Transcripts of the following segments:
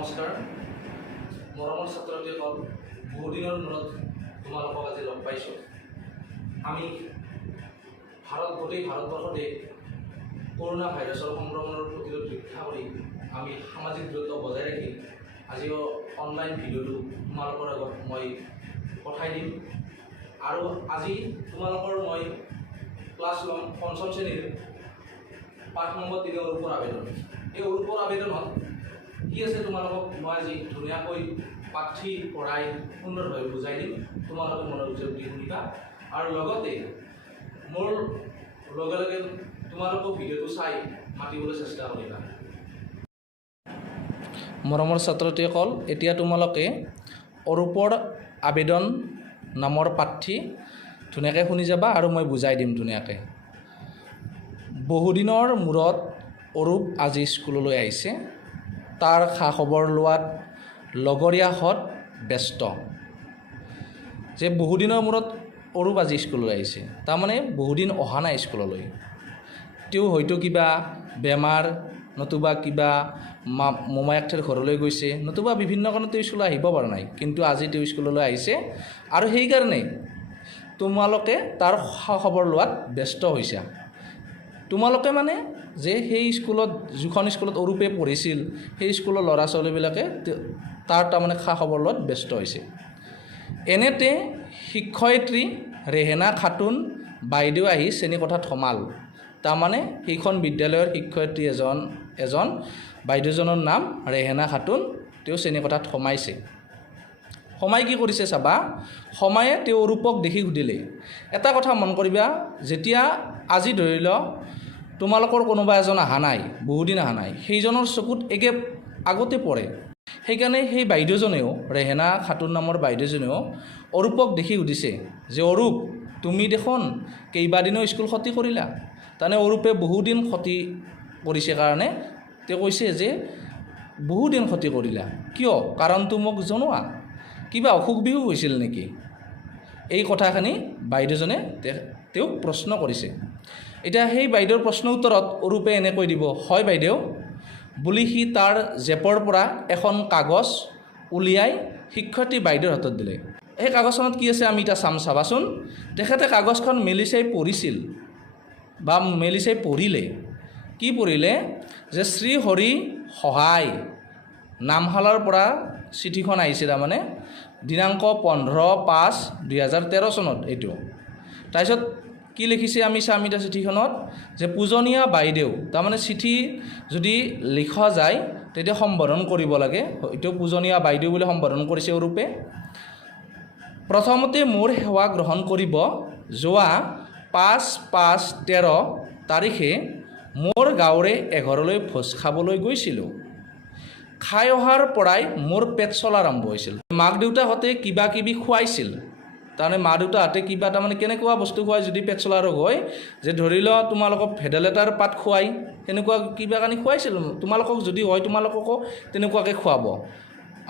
নমস্কাৰ মৰমৰ ছাত্ৰসকল বহুদিনৰ মূৰত তোমালোকক আজি লগ পাইছোঁ। আমি গোটেই ভাৰতবৰ্ষতে কৰোনা ভাইৰাছৰ সংক্ৰমণৰ প্ৰতিৰোধ ৰক্ষা কৰি আমি সামাজিক দূৰত্ব বজাই ৰাখি আজিও অনলাইন ভিডিঅ'টো তোমালোকৰ আগত মই পঠাই দিম। আৰু আজি তোমালোকৰ মই ক্লাছ ল'ম পঞ্চম শ্ৰেণীৰ পাঠ নম্বৰ 3 অৰূপৰ আবেদন। এই অৰূপৰ আবেদনত কি আছে তোমালোকক মই আজি ধুনীয়াকৈ পাঠি পঢ়াই সুন্দৰভাৱে বুজাই দিম। তোমালোকে মনোযোগ দি শুনিবা আৰু লগতে মোৰ লগে লগে তোমালোকক ভিডিঅ'টো চাই মাতিবলৈ চেষ্টা কৰিবা। মৰমৰ ছাত্ৰসকল, এতিয়া তোমালোকে অৰূপৰ আবেদন নামৰ পাঠটি ধুনীয়াকৈ শুনি যাবা আৰু মই বুজাই দিম ধুনীয়াকৈ। বহুদিনৰ মূৰত অৰূপ আজি স্কুললৈ আহিছে। তাৰ খা খবৰ লোৱাত লগৰীয়াহঁত ব্যস্ত যে বহুদিনৰ মূৰত অৰূপ আজি স্কুললৈ আহিছে, তাৰমানে বহুদিন অহা নাই স্কুললৈ। তেওঁ হয়তো কিবা বেমাৰ, নতুবা কিবা মোমায়েকহঁতৰ ঘৰলৈ গৈছে, নতুবা বিভিন্ন কাৰণত তেওঁ স্কুললৈ আহিব পৰা নাই, কিন্তু আজি তেওঁ স্কুললৈ আহিছে আৰু সেইকাৰণে তোমালোকে তাৰ খা খবৰ লোৱাত ব্যস্ত হৈছা। তোমালোকে মানে যে সেই স্কুলত যিখন স্কুলত অৰূপে পঢ়িছিল সেই স্কুলৰ ল'ৰা ছোৱালীবিলাকে তাৰ তাৰমানে খা খবৰ লোৱাত ব্যস্ত হৈছে। এনেতে শিক্ষয়িত্ৰী ৰেহেনা খাতুন বাইদেউ আহি শ্ৰেণীকোঠাত সোমাল। তাৰমানে সেইখন বিদ্যালয়ৰ শিক্ষয়িত্ৰী এজন বাইদেউজনৰ নাম ৰেহেনা খাতুন। তেওঁ শ্ৰেণীকোঠাত সোমাইছে। সোমাই কি কৰিছে চাবা। সোমায়ে তেওঁ অৰূপক দেখি সুধিলে। এটা কথা মন কৰিবা, যেতিয়া আজি ধৰি লওক তোমালোকৰ কোনোবা এজন অহা নাই, বহুদিন অহা নাই, সেইজনৰ চকুত একে আগতে পৰে। সেইকাৰণে সেই বাইদেউজনেও, ৰেহেনা খাতুন নামৰ বাইদেউজনেও অৰূপক দেখি সুধিছে যে অৰূপ, তুমি দেখোন কেইবাদিনো স্কুল ক্ষতি কৰিলা। তাৰমানে অৰূপে বহুদিন ক্ষতি কৰিছে কাৰণে তেওঁ কৈছে যে বহুদিন ক্ষতি কৰিলা, কিয়, কাৰণটো মোক জনোৱা, কিবা অসুখ বিসুখ হৈছিল নেকি? এই কথাখিনি বাইদেউজনে তেওঁক প্ৰশ্ন কৰিছে। এতিয়া সেই বাইদেউৰ প্ৰশ্ন উত্তৰত অৰূপে এনেকৈ দিব, হয় বাইদেউ, বুলি সি তাৰ জেপৰ পৰা এখন কাগজ উলিয়াই শিক্ষয়িত্ৰী বাইদেউৰ হাতত দিলে। সেই কাগজখনত কি আছে আমি এতিয়া চাবাচোন। তেখেতে কাগজখন মেলি চাই পঢ়িছিল বা মেলি চাই পঢ়িলে। কি পঢ়িলে যে শ্ৰী হৰি সহায় নামশালাৰ পৰা চিঠিখন আহিছে, তাৰমানে দিনাংক 15/5/2013 চনত এইটো। তাৰপিছত কি লিখিছে আমি চাম এতিয়া চিঠিখনত, যে পূজনীয়া বাইদেউ, তাৰমানে চিঠি যদি লিখা যায় তেতিয়া সম্বোধন কৰিব লাগে। এইটো পূজনীয়া বাইদেউ বুলি সম্বোধন কৰিছে অৰূপে। প্ৰথমতে মোৰ সেৱা গ্ৰহণ কৰিব যোৱা 5/5/13 তাৰিখে মোৰ গাঁৱৰে এঘৰলৈ ভোজ খাবলৈ গৈছিলোঁ। খাই অহাৰ পৰাই মোৰ পেট চলা আৰম্ভ হৈছিল। মাক দেউতাকহঁতে কিবা কিবি খুৱাইছিল। তাৰমানে মা দেউতাহঁতে কিবা তাৰমানে কেনেকুৱা বস্তু খুৱাই যদি পেট চলা ৰোগ হয়, যে ধৰি লওক তোমালোকক ভেদাইলতাৰ পাত খুৱাই, সেনেকুৱা কিবা কানি খুৱাইছিল। তোমালোকক যদি হয় তোমালোককো তেনেকুৱাকৈ খুৱাব।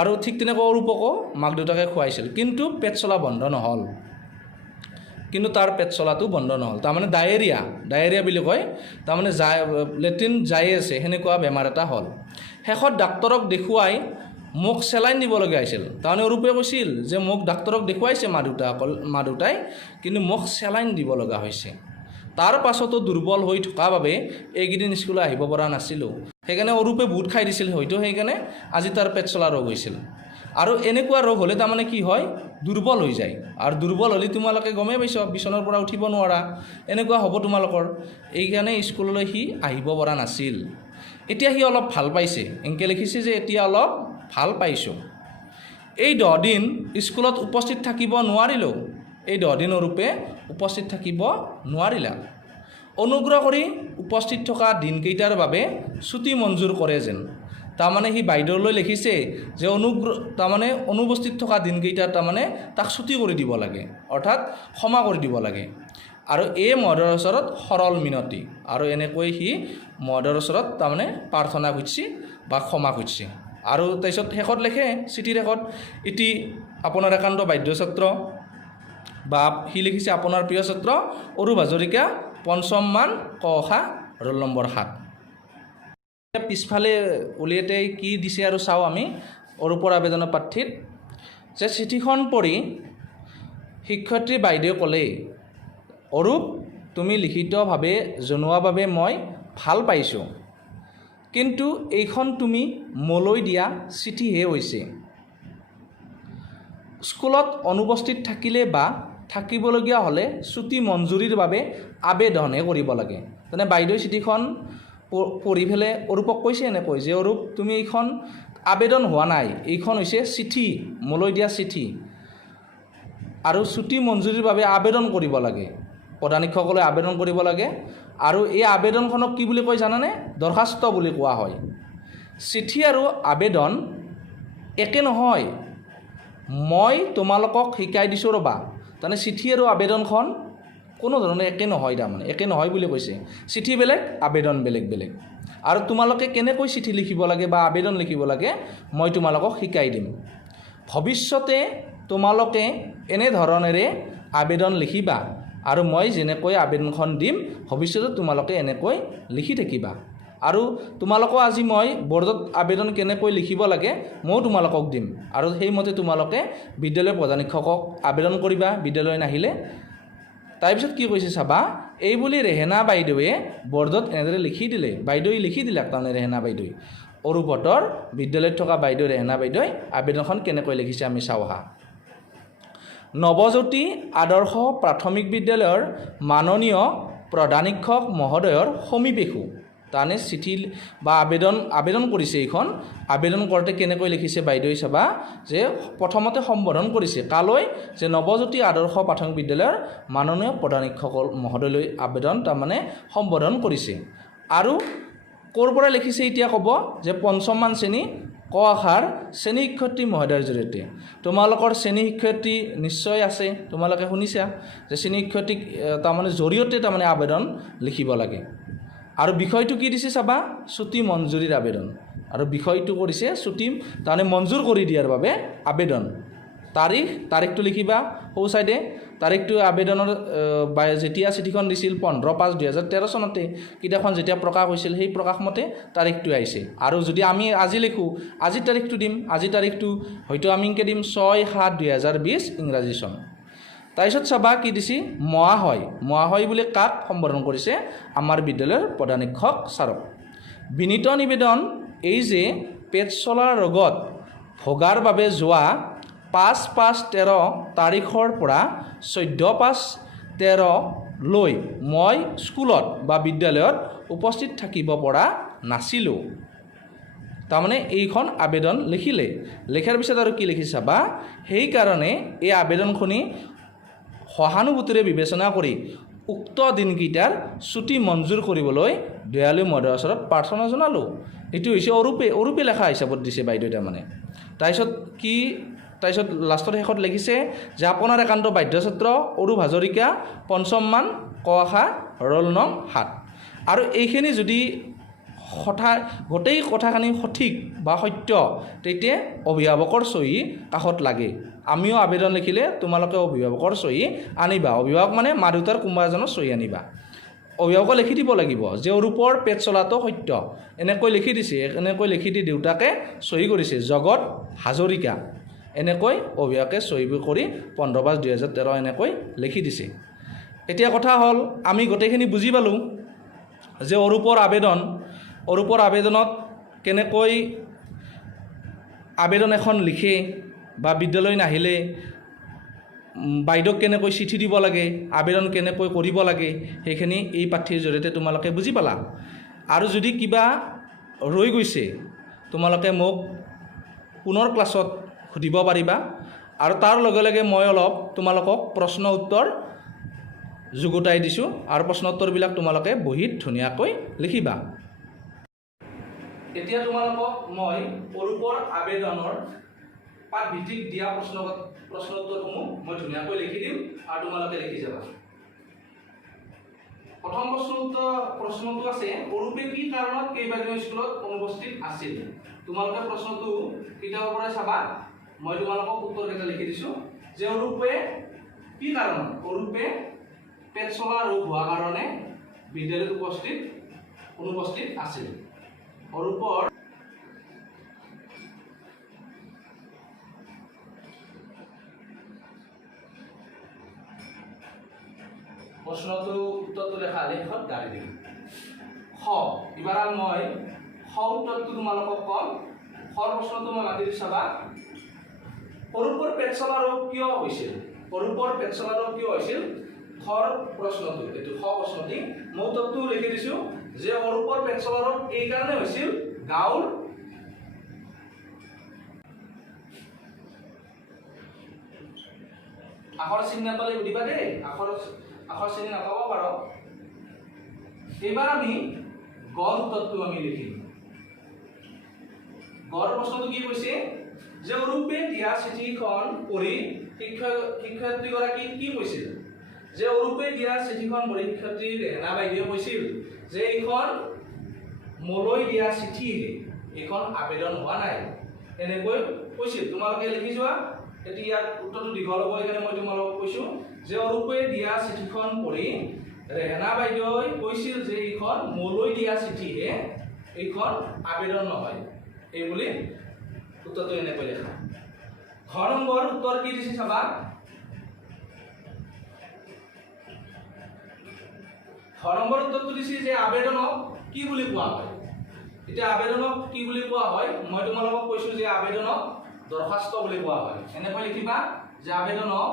আৰু ঠিক তেনেকৈ অৰূপকো মাক দেউতাকে খুৱাইছিল, কিন্তু পেট চলা বন্ধ নহ'ল। কিন্তু তাৰ পেট চলাটো বন্ধ নহ'ল। তাৰমানে ডায়েৰিয়া বুলি কয়, তাৰমানে লেট্ৰিন যাই আছে, সেনেকুৱা বেমাৰ এটা হ'ল। শেষত ডাক্তৰক দেখুৱাই মোক চেলাইন দিবলগীয়া হৈছিল। তাৰমানে অৰূপে কৈছিল যে মোক ডাক্তৰক দেখুৱাইছে মা দেউতাই, কিন্তু মোক চেলাইন দিব লগা হৈছে। তাৰ পাছতো দুৰ্বল হৈ থকা বাবে এইকেইদিন স্কুললৈ আহিব পৰা নাছিলোঁ। সেইকাৰণে অৰূপে বহুত খাই দিছিল, হয়তো সেইকাৰণে আজি তাৰ পেট চলা ৰোগ হৈছিল। আৰু এনেকুৱা ৰোগ হ'লে তাৰমানে কি হয়, দুৰ্বল হৈ যায়। আৰু দুৰ্বল হ'লে তোমালোকে গমেই পাইছ, বিচনাৰ পৰা উঠিব নোৱাৰা, এনেকুৱা হ'ব তোমালোকৰ। এইকাৰণে স্কুললৈ সি আহিব পৰা নাছিল। এতিয়া সি অলপ ভাল পাইছে, এনেকৈ লিখিছে যে এতিয়া অলপ ভাল পাইছোঁ। এই 10 দিন স্কুলত উপস্থিত থাকিব নোৱাৰিলোঁ। এই 10 দিন অৰূপে উপস্থিত থাকিব নোৱাৰিলা। অনুগ্ৰহ কৰি উপস্থিত থকা দিনকেইটাৰ বাবে ছুটি মঞ্জুৰ কৰে যেন। তাৰমানে সি বাইদেউলৈ লিখিছে যে তাৰমানে অনুপস্থিত থকা দিনকেইটাত তাৰমানে তাক ছুটি কৰি দিব লাগে, অৰ্থাৎ ক্ষমা কৰি দিব লাগে। আৰু এই মহোদয়ৰ ওচৰত সৰল মিনতি। আৰু এনেকৈ সি মহোদয়ৰ ওচৰত তাৰমানে প্ৰাৰ্থনা খুজিছে বা ক্ষমা খুজিছে। আৰু তাৰপিছত শেষত লিখে চিঠিৰ শেষত, এটি আপোনাৰ একান্ত বাধ্য ছাত্ৰ, বা সি লিখিছে আপোনাৰ প্ৰিয় ছাত্ৰ অৰূপ হাজৰিকা, 5ম মান ক খ ৰোল নম্বৰ 7। পিছফালে উলিয়াই কি দিছে আৰু চাওঁ আমি অৰূপৰ আবেদনৰ পাঠিত যে চিঠিখন পঢ়ি শিক্ষয়িত্ৰী বাইদেৱে ক'লে, অৰূপ, তুমি লিখিতভাৱে জনোৱাৰ বাবে মই ভাল পাইছোঁ, কিন্তু এইখন তুমি মোলৈ দিয়া চিঠিহে হৈছে। স্কুলত অনুপস্থিত থাকিলে বা থাকিবলগীয়া হ'লে ছুটি মঞ্জুৰিৰ বাবে আবেদনহে কৰিব লাগে। তেনে বাইদেৱে চিঠিখন পঢ়ি পেলাই অৰূপক কৈছে এনেকৈ যে, অৰূপ, তুমি এইখন আবেদন হোৱা নাই, এইখন হৈছে চিঠি, মোলৈ দিয়া চিঠি, আৰু ছুটি মঞ্জুৰিৰ বাবে আবেদন কৰিব লাগে। প্ৰধান শিক্ষকলৈ আবেদন কৰিব লাগে। আৰু এই আবেদনখনক কি বুলি কয় জানানে? দৰখাস্ত বুলি কোৱা হয়। চিঠি আৰু আবেদন একে নহয়, মই তোমালোকক শিকাই দিছোঁ ৰ'বা। তাৰমানে চিঠি আৰু আবেদনখন কোনো ধৰণে একে নহয়, তাৰমানে একে নহয় বুলি কৈছে। চিঠি বেলেগ, আবেদন বেলেগ বেলেগ। আৰু তোমালোকে কেনেকৈ চিঠি লিখিব লাগে বা আবেদন লিখিব লাগে মই তোমালোকক শিকাই দিম। ভৱিষ্যতে তোমালোকে এনেধৰণেৰে আবেদন লিখিবা, আৰু মই যেনেকৈ আবেদনখন দিম ভৱিষ্যতে তোমালোকে এনেকৈ লিখি থাকিবা। আৰু তোমালোকক আজি মই বৰ্ডত আবেদন কেনেকৈ লিখিব লাগে ময়ো তোমালোকক দিম, আৰু সেইমতে তোমালোকে বিদ্যালয়ৰ প্ৰধান শিক্ষকক আবেদন কৰিবা বিদ্যালয় নাহিলে। তাৰপিছত কি কৈছে চাবা, এই বুলি ৰেহেনা বাইদেৱে বৰ্ডত এনেদৰে লিখি দিলে। বাইদেৱে লিখি দিলে, তাৰমানে ৰেহেনা বাইদেৱে, অৰূপহঁতৰ বিদ্যালয়ত থকা বাইদেউ ৰেহেনা বাইদেৱে আবেদনখন কেনেকৈ লিখিছে আমি চাওঁ আহা। নৱজ্যোতি আদৰ্শ প্ৰাথমিক বিদ্যালয়ৰ মাননীয় প্ৰধান শিক্ষক মহোদয়ৰ সমীপেষু। তাৰমানে চিঠি বা আবেদন কৰিছে। এইখন আবেদন কৰোঁতে কেনেকৈ লিখিছে বাইদেৱে চাবা, যে প্ৰথমতে সম্বোধন কৰিছে কালৈ, যে নৱজ্যোতি আদৰ্শ প্ৰাথমিক বিদ্যালয়ৰ মাননীয় প্ৰধান শিক্ষক মহোদয়লৈ আবেদন তাৰমানে সম্বোধন কৰিছে। আৰু ক'ৰ পৰা লিখিছে এতিয়া ক'ব, যে পঞ্চমমান শ্ৰেণী ক আখাৰ শ্ৰেণী শিক্ষয়িত্ৰী মহোদয়ৰ জৰিয়তে। তোমালোকৰ শ্ৰেণী শিক্ষয়িত্ৰী নিশ্চয় আছে, তোমালোকে শুনিছা যে শ্ৰেণী শিক্ষয়িত্ৰীক তাৰমানে জৰিয়তে তাৰমানে আবেদন লিখিব লাগে। আৰু বিষয়টো কি দিছে চাবা, ছুটি মঞ্জুৰিৰ আবেদন। আৰু বিষয়টো কৰিছে ছুটি তাৰমানে মঞ্জুৰ কৰি দিয়াৰ বাবে আবেদন। তাৰিখটো লিখিবা সৌ চাইডে। তাৰিখটো আবেদনৰ যেতিয়া চিঠিখন দিছিল 15/5/2013 চনতে, কিতাপখন যেতিয়া প্ৰকাশ হৈছিল সেই প্ৰকাশমতে তাৰিখটো আহিছে। আৰু যদি আমি আজি লিখোঁ, আজিৰ তাৰিখটো দিম, আজিৰ তাৰিখটো হয়তো আমি এনেকৈ দিম 6/7/2020 ইংৰাজী চন। তাৰপিছত চাবা কি দিছে, মহাশয় বুলি কাক সম্বোধন কৰিছে, আমাৰ বিদ্যালয়ৰ প্ৰধান শিক্ষক ছাৰক। বিনীত নিবেদন, এই যে পেট চলাৰ ৰোগত ভোগাৰ বাবে যোৱা 5/5/13 তাৰিখৰ পৰা 14/5/13 লৈ মই স্কুলত বা বিদ্যালয়ত উপস্থিত থাকিব পৰা নাছিলোঁ। তাৰমানে এইখন আবেদন লিখিলে। লিখাৰ পিছত আৰু কি লিখিছে চাবা, সেইকাৰণে এই আবেদনখনি সহানুভূতিৰে বিবেচনা কৰি উক্ত দিনকেইটাৰ ছুটি মঞ্জুৰ কৰিবলৈ দয়ালু মহোদয়ৰ ওচৰত প্ৰাৰ্থনা জনালোঁ। এইটো হৈছে অৰূপে লেখা হিচাপত দিছে বাইদেউ তাৰমানে। তাৰপিছত লাষ্টৰ শেষত লিখিছে যে আপোনাৰ একান্ত বাধ্য ছাত্ৰ অৰূপ হাজৰিকা, পঞ্চমমান ক আখা, ৰোল নং 7। আৰু এইখিনি যদি গোটেই কথাখিনি সঠিক বা সত্য, তেতিয়া অভিভাৱকৰ চহী কাষত লাগে। আমিও আবেদন লিখিলে তোমালোকে অভিভাৱকৰ চহী আনিবা। অভিভাৱক মানে মা দেউতাৰ কোনোবা এজনৰ চহী আনিবা। অভিভাৱকে লিখি দিব লাগিব যে অৰূপৰ পেট চলাটো সত্য, এনেকৈ লিখি দিছে। এনেকৈ লিখি দি দেউতাকে চহী কৰিছে, জগত হাজৰিকা। এনেকৈ অভিভাৱকে চহী কৰি 15/5/2013 এনেকৈ লিখি দিছে। এতিয়া কথা হ'ল, আমি গোটেইখিনি বুজি পালোঁ যে অৰূপৰ আবেদনত কেনেকৈ আবেদন এখন লিখে, বা বিদ্যালয় নাহিলে বাইদেউক কেনেকৈ চিঠি দিব লাগে, আবেদন কেনেকৈ কৰিব লাগে, সেইখিনি এই পাঠ্যৰ জৰিয়তে তোমালোকে বুজি পালা। আৰু যদি কিবা ৰৈ গৈছে তোমালোকে মোক পুনৰ ক্লাছত সুধিব পাৰিবা। আৰু তাৰ লগে লগে মই অলপ তোমালোকক প্ৰশ্ন উত্তৰ যুগুতাই দিছোঁ, আৰু প্ৰশ্ন উত্তৰবিলাক তোমালোকে বহীত ধুনীয়াকৈ লিখিবা। এতিয়া তোমালোকক মই অৰূপৰ আবেদনৰ পাঠভিত্তিক দিয়া প্ৰশ্ন উত্তৰসমূহ মই ধুনীয়াকৈ লিখি দিম, আৰু তোমালোকে লিখি যাবা। প্ৰথম প্ৰশ্নটো আছে, অৰূপে কি কাৰণত কেইবাদিনো স্কুলত অনুপস্থিত আছিল। তোমালোকে প্ৰশ্নটো কিতাপৰ পৰা চাবা, মই তোমালোকক উত্তৰকেইটা লিখি দিছোঁ। যে অৰূপে কি কাৰণত, অৰূপে পেট চলা ৰোগ হোৱাৰ কাৰণে বিদ্যালয়ত অনুপস্থিত আছিল। অৰূপৰ প্ৰশ্নটো উত্তৰটো লেখা লেখত গাড়ী দিম খ এবাৰ মই খ উত্তৰটো তোমালোকক কম খৰ প্ৰশ্নটো মই মাতি দিছোঁ চাবা অৰূপৰ পেট চলা ৰোগ কিয় হৈছিল অৰূপৰ পেট চলা ৰোগ কিয় হৈছিল খৰ প্ৰশ্নটো এইটো খ প্ৰশ্নটি মই উত্তৰটো লিখি দিছোঁ যে অৰূপৰ পেট চলা ৰোগ এই কাৰণে হৈছিল গাঁৱৰ আখৰ চিনি নাপালে সুধিবা দেই আখৰ চিনি নাপাব পাৰো এইবাৰ আমি গড় উত্তৰটো আমি লিখিম গড় প্ৰশ্নটো কি কৈছে যে অৰূপে দিয়া চিঠিখন পঢ়ি শিক্ষয়িত্ৰীগৰাকী কি কৈছিল যে অৰূপে দিয়া চিঠিখন পঢ়ি শিক্ষয়িত্ৰী ৰেহেনা বাইদেৱে কৈছিল যে এইখন মোলৈ দিয়া চিঠিহে এইখন আবেদন হোৱা নাই এনেকৈ কৈছিল তোমালোকে লিখি যোৱা এতিয়া ইয়াত উত্তৰটো দীঘল হ'ব এইকাৰণে মই তোমালোকক কৈছোঁ যে অৰূপে দিয়া চিঠিখন পঢ়ি ৰেহেনা বাইদেৱে কৈছিল যে এইখন মোলৈ দিয়া চিঠিহে এইখন আবেদন নহয় এই বুলি উত্তৰটো এনেকৈ লেখা ঘ নম্বৰ উত্তৰ কি দিছে চাবা ঘ নম্বৰ উত্তৰটো দিছে যে আবেদনক কি বুলি কোৱা হয় এতিয়া আবেদনক কি বুলি কোৱা হয় মই তোমালোকক কৈছোঁ যে আবেদনক দৰখাস্ত বুলি কোৱা হয় এনেকৈ লিখিবা যে আবেদনক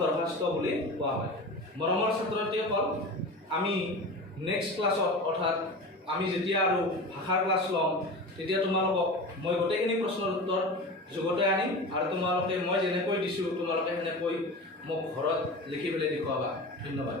দৰখাস্ত বুলি কোৱা হয় মৰমৰ ছাত্ৰ-ছাত্ৰীসকল আমি নেক্সট ক্লাছত অৰ্থাৎ আমি যেতিয়া আৰু ভাষাৰ ক্লাছ ল'ম তেতিয়া তোমালোকক মই গোটেইখিনি প্ৰশ্নৰ উত্তৰ যোগতে আনিম আৰু তোমালোকে মই যেনেকৈ দিছোঁ তোমালোকে সেনেকৈ মোক ঘৰত লিখি পেলাই দেখুৱাবা ধন্যবাদ